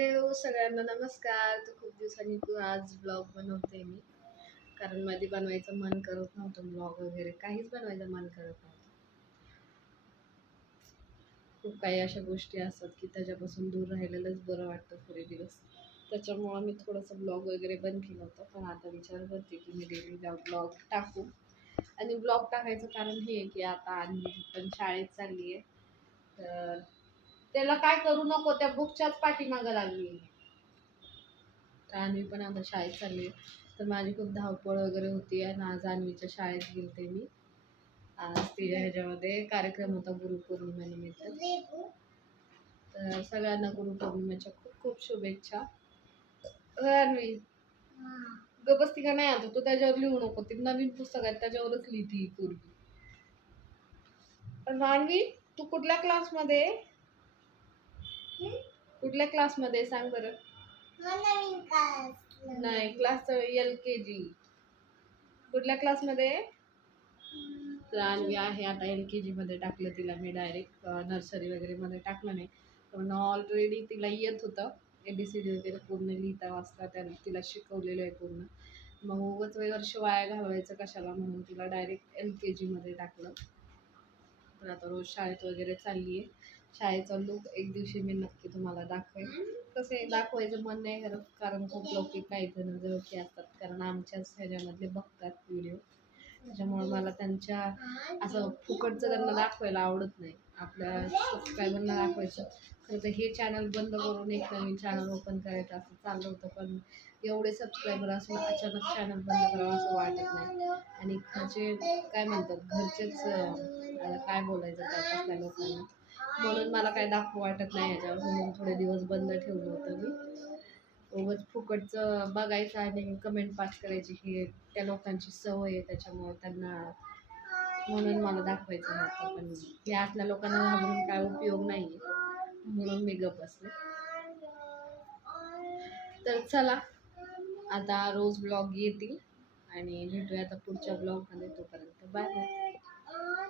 महादेव सगळ्यांना नमस्कार. तर खूप दिवसांनी तू आज ब्लॉग बनवते मी. कारण मध्ये बनवायचं मन करत नव्हतं ब्लॉग वगैरे. काहीच बनवायचं मन करत नव्हतं. खूप काही अशा गोष्टी असतात की त्याच्यापासून दूर राहिलेलंच बरं वाटतं थोडे दिवस. त्याच्यामुळं मी थोडंसं ब्लॉग वगैरे बंद केलं होतं. पण आता विचार करते की मी डेली ब्लॉग टाकू. आणि ब्लॉग टाकायचं कारण हे आहे की आता आणि पण शाळेत चालली आहे. त्याला काय करू नको त्या बुकच्याच पाठीमागं लागली. तर अन्वी पण आता शाळेत चालली. तर माझी खूप धावपळ वगैरे होती आणि आज अन्वीच्या शाळेत गेलते मी. आज तिच्या ह्याच्यामध्ये कार्यक्रम होता गुरुपौर्णिमेनिमित्त. तर सगळ्यांना गुरुपौर्णिमेच्या खूप खूप शुभेच्छा. होय अन्वी? गपस्ती का नाही आता? तू त्याच्यावर लिहू नको. ती नवीन पुस्तक आहे त्याच्यावरच लिहिती पूर्वी पण अन्वी तू कुठल्या क्लासमध्ये आहे? कुठल्या क्लासमध्ये? सांग बरं. नाही क्लास एल के जी. कुठल्या क्लासमध्ये? आहे? तर अन्वी आहे आता एल के जीमध्ये टाकलं तिला मी डायरेक्ट नर्सरी वगैरे मध्ये टाकलं नाही. पण ऑलरेडी तिला येत होतं. ए बी सी डी वगैरे पूर्ण लिहिता वाचता त्याने तिला शिकवलेलं आहे पूर्ण. मग उगाच वर्ष वाया घालवायचं कशाला म्हणून तिला डायरेक्ट एल के जीमध्ये टाकलं. पण आता रोज शाळेत वगैरे चालली आहे. शाळेचा लुक एक दिवशी मी नक्की तुम्हाला दाखवेन. कसं आहे दाखवायचं मन नाही करत कारण खूप लोक काही जण जवळची असतात कारण आमच्याच ह्याच्यामधले बघतात व्हिडिओ त्याच्यामुळे मला त्यांच्या असं फुकटचं त्यांना दाखवायला आवडत नाही. आपल्या सबस्क्रायबरला दाखवायचं. खरं तर हे चॅनल बंद करून एक नवीन चॅनल ओपन करायचं असं चाललं होतं पण एवढे सबस्क्रायबर असून अचानक चॅनल बंद करावं असं वाटत नाही. आणि घरचे काय म्हणतात घरचेच आता काय बोलायचं त्यातल्या लोकांना. म्हणून मला काय दाखवू वाटत नाही याच्यावर. म्हणून थोडे दिवस बंद ठेवलं होतं मी. उगाच फुकटचं बघायचं आणि कमेंट पास करायची ही त्या लोकांची सवय आहे त्याच्यामुळे त्यांना म्हणून मला दाखवायचं नव्हतं. पण हे असल्या लोकांना घाबरून काय उपयोग नाही आहे. म्हणून मी गप असले तर चला आता रोज ब्लॉग येतील आणि भेटूया आता पुढच्या ब्लॉगमध्ये तोपर्यंत. Bye bye